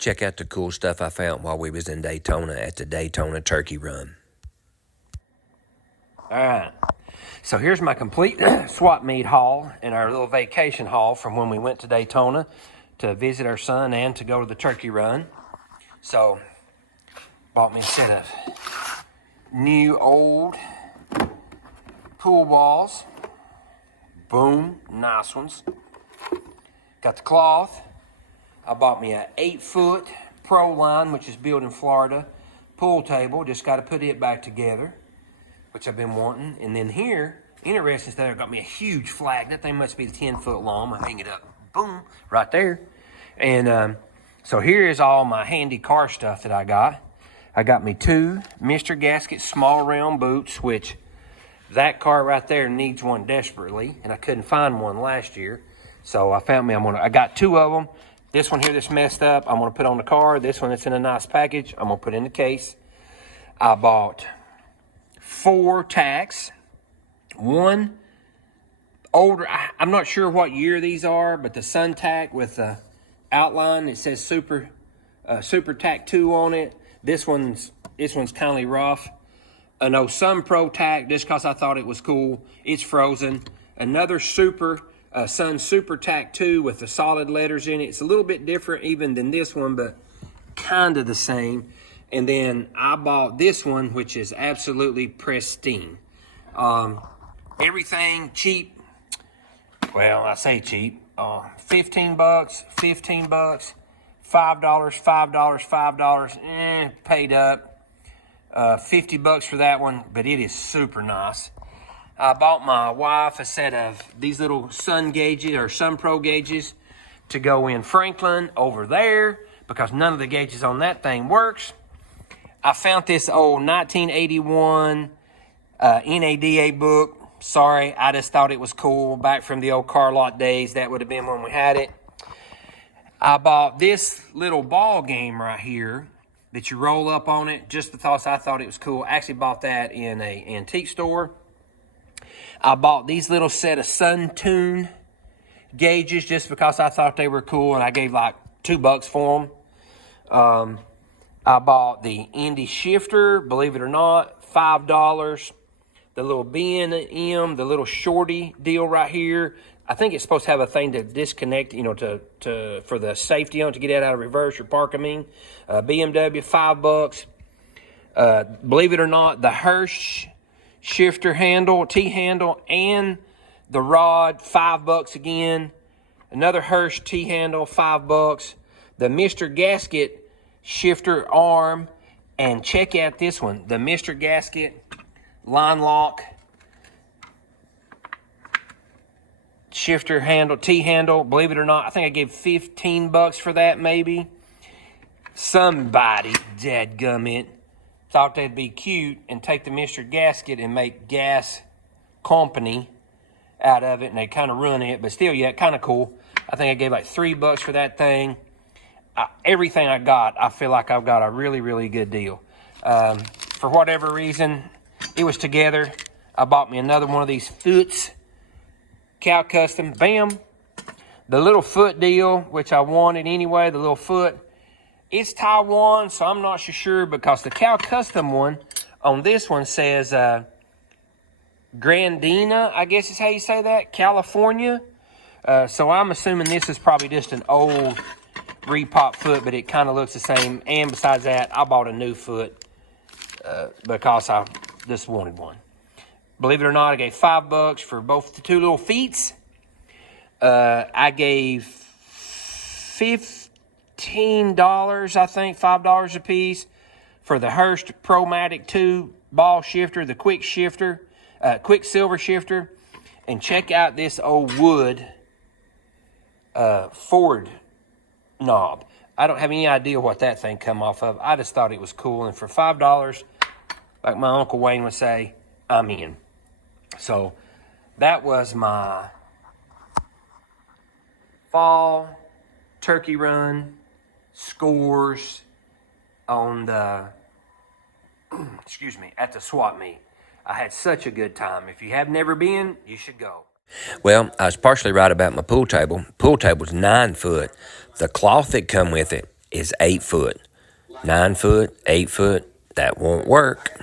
Check out the cool stuff I found while we was in Daytona at the Daytona Turkey Run. All right, so here's my complete swap meet haul and our little vacation haul from when we went to Daytona to visit our son and to go to the turkey run. So, bought me a set of new old pool balls. Boom, nice ones. Got the cloth. I bought me a 8-foot Pro Line, which is built in Florida, pool table. Just got to put it back together, which I've been wanting. And then here, interesting stuff, I got me a huge flag. That thing must be 10 foot long. I hang it up, boom, right there. And so here is all my handy car stuff that I got. I got me 2 Mr. Gasket small round boots, which that car right there needs one desperately, and I couldn't find one last year. So I found me, I got 2 of them. This one here that's messed up, I'm gonna put on the car. This one that's in a nice package, I'm gonna put in the case. I bought 4 tacks. One older, I'm not sure what year these are, but the Sun Tack with the outline, it says Super Tack 2 on it. This one's kind of rough. An Sun Pro Tack, just because I thought it was cool. It's frozen. Another Sun Super Tack 2 with the solid letters in it. It's a little bit different even than this one, but kind of the same. And then I bought this one, which is absolutely pristine. Everything cheap. Well, I say cheap. $15, $15, $5, $5. Paid up. $50 for that one, but it is super nice. I bought my wife a set of these little sun gauges or Sun Pro gauges to go in Franklin over there because none of the gauges on that thing works. I found this old 1981 NADA book. Sorry, I just thought it was cool back from the old car lot days. That would have been when we had it. I bought this little ball game right here that you roll up on it just because I thought it was cool. I actually bought that in an antique store. I bought these little set of Sun Tune gauges just because I thought they were cool, and I gave like $2 for them. I bought the Indy shifter, believe it or not, $5. The little BNM, the little shorty deal right here. I think it's supposed to have a thing to disconnect, you know, for the safety on it, to get it out of reverse or park, BMW, $5. Believe it or not, the Hurst shifter handle, T-handle, and the rod, $5 again. Another Hurst T-handle, $5. The Mr. Gasket shifter arm, and check out this one, the Mr. Gasket line lock shifter handle, T-handle. Believe it or not, I think I gave $15 for that, maybe. Somebody, dadgummit, thought they'd be cute and take the Mr. Gasket and make gas company out of it, and they kind of ruin it, but still, yeah, kind of cool. I think I gave like $3 for that thing. Everything I got, I feel like I've got a really, really good deal. For whatever reason, it was together. I bought me another one of these Foots Cow Custom. Bam. The little foot deal, which I wanted anyway, the little foot. It's Taiwan, so I'm not so sure because the Cow Custom one on this one says Grandina, I guess is how you say that, California. So I'm assuming this is probably just an old repop foot, but it kind of looks the same. And besides that, I bought a new foot because I just wanted one. Believe it or not, I gave $5 for both the 2 little feets. I gave $15, I think, $5 a piece for the Hurst Promatic 2 ball shifter, the quick silver shifter. And check out this old wood Ford knob. I don't have any idea what that thing come off of. I just thought it was cool. And for $5, like my Uncle Wayne would say, I'm in. So that was my fall turkey run scores on the, at the swap meet. I had such a good time. If you have never been, you should go. Well, I was partially right about my pool table. Pool table's 9 foot. The cloth that come with it is 8 foot. 9 foot, 8 foot, that won't work.